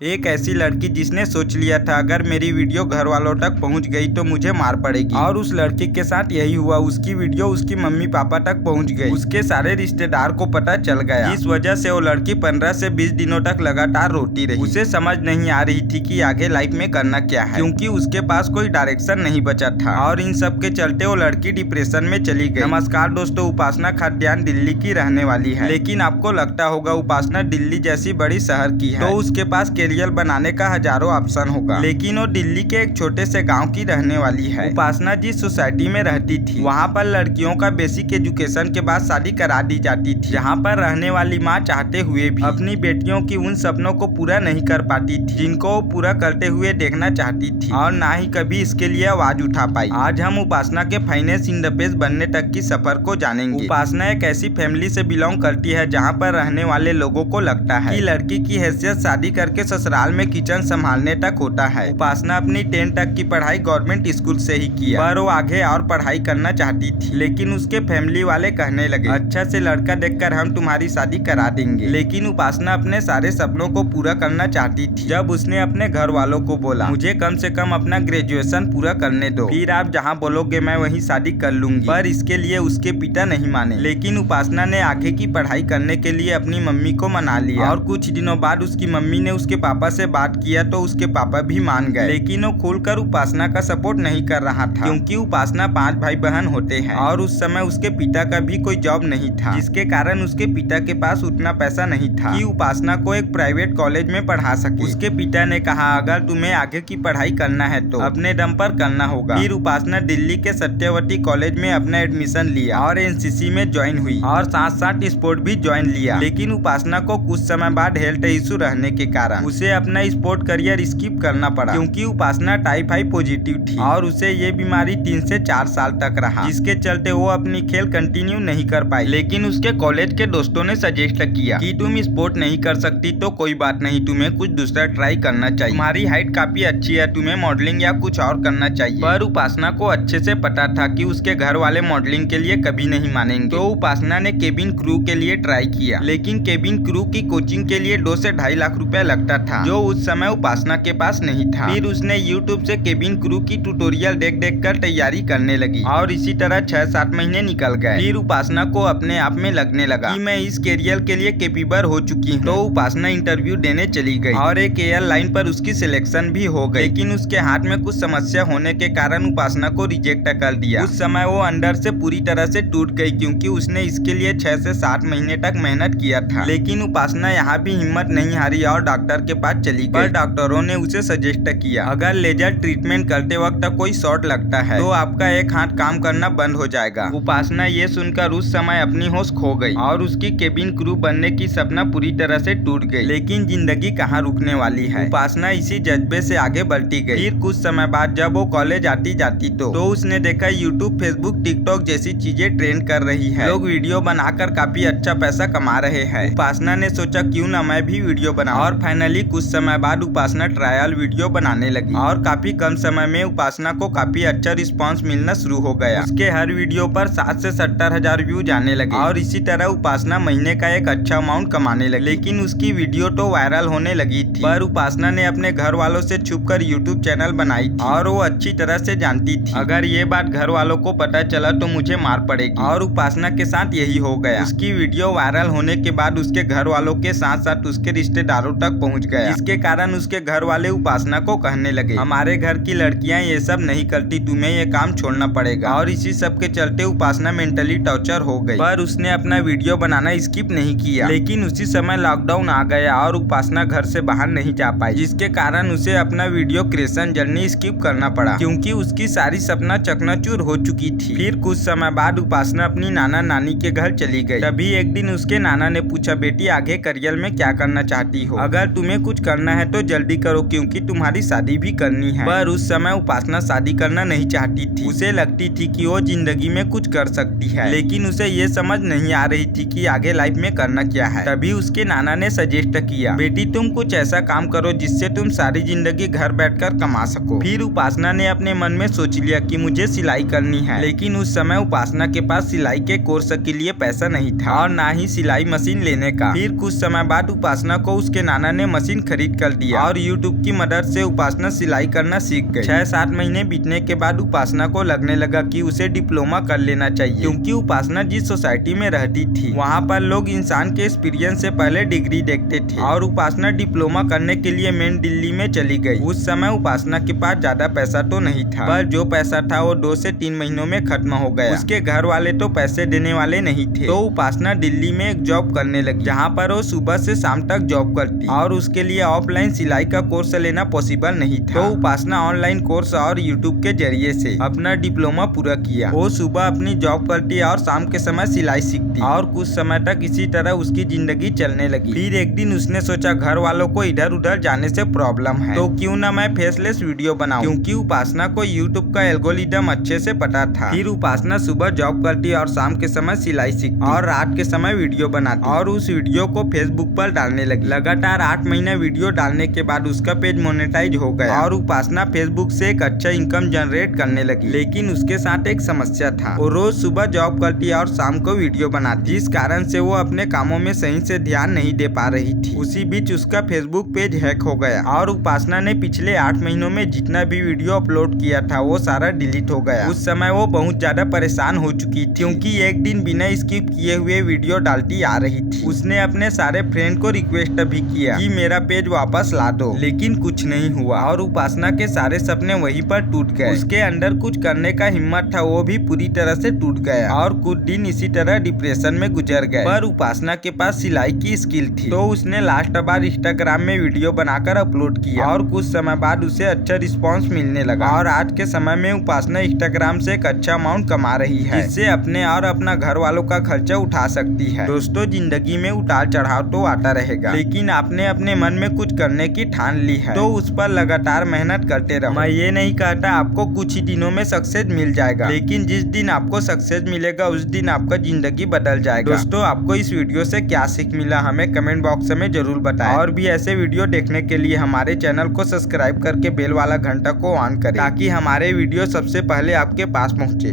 एक ऐसी लड़की जिसने सोच लिया था अगर मेरी वीडियो घर वालों तक पहुंच गई तो मुझे मार पड़ेगी, और उस लड़की के साथ यही हुआ। उसकी वीडियो उसकी मम्मी पापा तक पहुंच गई। उसके सारे रिश्तेदार को पता चल गया, जिस वजह से वो लड़की 15 से 20 दिनों तक लगातार रोती रही। उसे समझ नहीं आ रही थी कि आगे लाइफ में करना क्या है, क्योंकि उसके पास कोई डायरेक्शन नहीं बचा था, और इन सब के चलते वो लड़की डिप्रेशन में चली गई। नमस्कार दोस्तों, उपासना खाद्यान्न दिल्ली की रहने वाली है, लेकिन आपको लगता होगा उपासना दिल्ली जैसी बड़ी शहर की है तो उसके पास कैरियर बनाने का हजारों ऑप्शन होगा, लेकिन वो दिल्ली के एक छोटे से गांव की रहने वाली है। उपासना जिस सोसाइटी में रहती थी वहां पर लड़कियों का बेसिक एजुकेशन के बाद शादी करा दी जाती थी, जहां पर रहने वाली मां चाहते हुए भी अपनी बेटियों की उन सपनों को पूरा नहीं कर पाती थी जिनको वो पूरा करते हुए देखना चाहती थी, और ना ही कभी इसके लिए आवाज उठा पाई। आज हम उपासना के फाइनेंस इन द पेज बनने तक की सफर को जानेंगे। उपासना एक ऐसी फैमिली से बिलोंग करती है जहाँ पर रहने वाले लोगों को लगता है कि लड़की की हैसियत शादी करके ससुराल में किचन संभालने तक होता है। उपासना अपनी 10 तक की पढ़ाई गवर्नमेंट स्कूल से ही किया, पर वो आगे और पढ़ाई करना चाहती थी, लेकिन उसके फैमिली वाले कहने लगे अच्छा से लड़का देखकर हम तुम्हारी शादी करा देंगे। लेकिन उपासना अपने सारे सपनों को पूरा करना चाहती थी। जब उसने अपने घर वालों को बोला मुझे कम से कम अपना ग्रेजुएशन पूरा करने दो, फिर आप जहाँ बोलोगे मैं वहीं शादी कर लूंगी, पर इसके लिए उसके पिता नहीं माने। लेकिन उपासना ने आगे की पढ़ाई करने के लिए अपनी मम्मी को मना लिया, और कुछ दिनों बाद उसकी मम्मी ने उसके पापा से बात किया तो उसके पापा भी मान गए, लेकिन वो खुलकर उपासना का सपोर्ट नहीं कर रहा था, क्योंकि उपासना 5 भाई बहन होते हैं और उस समय उसके पिता का भी कोई जॉब नहीं था, जिसके कारण उसके पिता के पास उतना पैसा नहीं था कि उपासना को एक प्राइवेट कॉलेज में पढ़ा सके। उसके पिता ने कहा अगर तुम्हें आगे की पढ़ाई करना है तो अपने दम पर करना होगा। फिर उपासना दिल्ली के सत्यवती कॉलेज में अपना एडमिशन लिया और एनसीसी में ज्वाइन हुई और साथ साथ स्पोर्ट भी ज्वाइन लिया। लेकिन उपासना को कुछ समय बाद हेल्थ इशू रहने के कारण उसे अपना स्पोर्ट करियर स्किप करना पड़ा, क्योंकि उपासना टाइप 5 पॉजिटिव थी और उसे ये बीमारी 3 से 4 साल तक रहा, जिसके चलते वो अपनी खेल कंटिन्यू नहीं कर पाई। लेकिन उसके कॉलेज के दोस्तों ने सजेस्ट किया कि तुम स्पोर्ट नहीं कर सकती तो कोई बात नहीं, तुम्हें कुछ दूसरा ट्राई करना चाहिए, तुम्हारी हाइट काफी अच्छी है, तुम्हें मॉडलिंग या कुछ और करना चाहिए। पर उपासना को अच्छे से पता था कि उसके घर वाले मॉडलिंग के लिए कभी नहीं मानेंगे, तो उपासना ने केबिन क्रू के लिए ट्राई किया। लेकिन केबिन क्रू की कोचिंग के लिए 2 से 2.5 लाख रुपए लगता था, जो उस समय उपासना के पास नहीं था। फिर उसने यूट्यूब से केबिन क्रू की ट्यूटोरियल देख कर तैयारी करने लगी, और इसी तरह 6-7 महीने निकल गए। फिर उपासना को अपने आप में लगने लगा कि मैं इस कैरियर के लिए कैपेबल हो चुकी हूँ, तो उपासना इंटरव्यू देने चली गई और एक एयरलाइन पर उसकी सिलेक्शन भी हो गई। लेकिन उसके हाथ में कुछ समस्या होने के कारण उपासना को रिजेक्ट कर दिया। उस समय वो अंदर से पूरी तरह से टूट गई, क्योंकि उसने इसके लिए 6 से 7 महीने तक मेहनत किया था। लेकिन उपासना यहाँ भी हिम्मत नहीं हारी और डॉक्टर के पास चली गई, पर डॉक्टरों ने उसे सजेस्ट किया अगर लेजर ट्रीटमेंट करते वक्त कोई शॉट लगता है तो आपका एक हाथ काम करना बंद हो जाएगा। उपासना ये सुनकर उस समय अपनी होश खो गई और उसकी केबिन क्रू बनने की सपना पूरी तरह से टूट गई। लेकिन जिंदगी कहाँ रुकने वाली है, उपासना इसी जज्बे से आगे बढ़ती गई। फिर कुछ समय बाद जब वो कॉलेज आती जाती तो उसने देखा यूट्यूब, फेसबुक, टिकटॉक जैसी चीजें ट्रेंड कर रही है, लोग वीडियो बनाकर काफी अच्छा पैसा कमा रहे हैं। उपासना ने सोचा क्यों ना मैं भी वीडियो बनाऊं, और फाइनली कुछ समय बाद उपासना ट्रायल वीडियो बनाने लगी और काफी कम समय में उपासना को काफी अच्छा रिस्पांस मिलना शुरू हो गया। उसके हर वीडियो पर 60 से 70 हजार व्यूज आने लगे, और इसी तरह उपासना महीने का एक अच्छा अमाउंट कमाने लगी। लेकिन उसकी वीडियो तो वायरल होने लगी थी, पर उपासना ने अपने घर वालों से छुपकर यूट्यूब चैनल बनाई थी, और वो अच्छी तरह से जानती थी अगर ये बात घर वालों को पता चला तो मुझे मार पड़ेगी, और उपासना के साथ यही हो गया। उसकी वीडियो वायरल होने के बाद उसके घर वालों के साथ साथ उसके रिश्तेदारों तक पहुंच गया, जिसके कारण उसके घर वाले उपासना को कहने लगे हमारे घर की लड़कियां ये सब नहीं करती, तुम्हें ये काम छोड़ना पड़ेगा। और इसी सब के चलते उपासना मेंटली टॉर्चर हो गई, पर उसने अपना वीडियो बनाना स्किप नहीं किया। लेकिन उसी समय लॉकडाउन आ गया और उपासना घर से बाहर नहीं जा पाई, जिसके कारण उसे अपना वीडियो क्रिएशन जर्नी स्किप करना पड़ा, क्योंकि उसकी सारी सपना चकनाचूर हो चुकी थी। फिर कुछ समय बाद उपासना अपनी नाना नानी के घर चली गई। तभी एक दिन उसके नाना ने पूछा बेटी आगे करियर में क्या करना चाहती हो, अगर तुम्हें कुछ करना है तो जल्दी करो क्योंकि तुम्हारी शादी भी करनी है। पर उस समय उपासना शादी करना नहीं चाहती थी, उसे लगती थी कि वो जिंदगी में कुछ कर सकती है, लेकिन उसे ये समझ नहीं आ रही थी कि आगे लाइफ में करना क्या है। तभी उसके नाना ने सजेस्ट किया बेटी तुम कुछ ऐसा काम करो जिससे तुम सारी जिंदगी घर बैठकर कमा सको। फिर उपासना ने अपने मन में सोच लिया कि मुझे सिलाई करनी है, लेकिन उस समय उपासना के पास सिलाई के कोर्स के लिए पैसा नहीं था और ना ही सिलाई मशीन लेने का। फिर कुछ समय बाद उपासना को उसके नाना ने मशीन खरीद कर दिया और यूट्यूब की मदद से उपासना सिलाई करना सीख गई। 6-7 महीने बीतने के बाद उपासना को लगने लगा कि उसे डिप्लोमा कर लेना चाहिए, क्योंकि उपासना जिस सोसाइटी में रहती थी वहाँ पर लोग इंसान के एक्सपीरियंस से पहले डिग्री देखते थे। और उपासना डिप्लोमा करने के लिए मेन दिल्ली में चली गई। उस समय उपासना के पास ज्यादा पैसा तो नहीं था, पर जो पैसा था वो 2 से 3 महीनों में खत्म हो गया। उसके घर वाले तो पैसे देने वाले नहीं थे, तो उपासना दिल्ली में एक जॉब करने लगी, जहाँ पर वो सुबह से शाम तक जॉब करती और उसके लिए ऑफलाइन सिलाई का कोर्स लेना पॉसिबल नहीं था। तो उपासना ऑनलाइन कोर्स और यूट्यूब के जरिए से अपना डिप्लोमा पूरा किया। वो सुबह अपनी जॉब करती और शाम के समय सिलाई सीखती और कुछ समय तक इसी तरह उसकी जिंदगी चलने लगी। फिर एक दिन उसने सोचा घर वालों को इधर उधर जाने से प्रॉब्लम है, तो क्यों ना मैं फेसलेस वीडियो बनाऊं, क्योंकि उपासना को यूट्यूब का एल्गोरिदम अच्छे से पता था। फिर उपासना सुबह जॉब करती और शाम के समय सिलाई सीखती और रात के समय वीडियो बनाती और उस वीडियो को फेसबुक पर डालने लगी। लगातार 8 महीने वीडियो डालने के बाद उसका पेज मोनेटाइज हो गया और उपासना फेसबुक से एक अच्छा इनकम जनरेट करने लगी। लेकिन उसके साथ एक समस्या था, वो रोज सुबह जॉब करती और शाम को वीडियो बनाती, जिस कारण से वो अपने कामों में सही से ध्यान नहीं दे पा रही थी। उसी बीच उसका फेसबुक पेज हैक हो गया और उपासना ने पिछले 8 महीनों में जितना भी वीडियो अपलोड किया था वो सारा डिलीट हो गया। उस समय वो बहुत ज्यादा परेशान हो चुकी थी, क्योंकि एक दिन बिना स्किप किए हुए वीडियो डालती आ रही थी। उसने अपने सारे फ्रेंड को रिक्वेस्ट भी किया कि मेरा पेज वापस ला दो, लेकिन कुछ नहीं हुआ और उपासना के सारे सपने वहीं पर टूट गए। उसके अंदर कुछ करने का हिम्मत था, वो भी पूरी तरह से टूट गया और कुछ दिन इसी तरह डिप्रेशन में गुजर गए। पर उपासना के पास सिलाई की स्किल थी, तो उसने लास्ट बार इंस्टाग्राम में वीडियो बनाकर अपलोड किया और कुछ समय बाद उसे अच्छा रिस्पांस मिलने लगा और आज के समय में उपासना इंस्टाग्राम से एक अच्छा अमाउंट कमा रही है, जिससे अपने और अपना घर वालों का खर्चा उठा सकती है। दोस्तों, जिंदगी में उतार चढ़ाव तो आता रहेगा, लेकिन आपने अपने मन में कुछ करने की ठान ली है तो उस पर लगातार मेहनत करते रहो। मैं ये नहीं कहता आपको कुछ ही दिनों में सक्सेस मिल जाएगा, लेकिन जिस दिन आपको सक्सेस मिलेगा उस दिन आपका जिंदगी बदल जाएगा। दोस्तों, आपको इस वीडियो से क्या सीख मिला हमें कमेंट बॉक्स में जरूर बताएं और भी ऐसे वीडियो देखने के लिए हमारे चैनल को सब्सक्राइब करके बेल वाला घंटा को ऑन करें, ताकि हमारे वीडियो सबसे पहले आपके पास पहुंचे।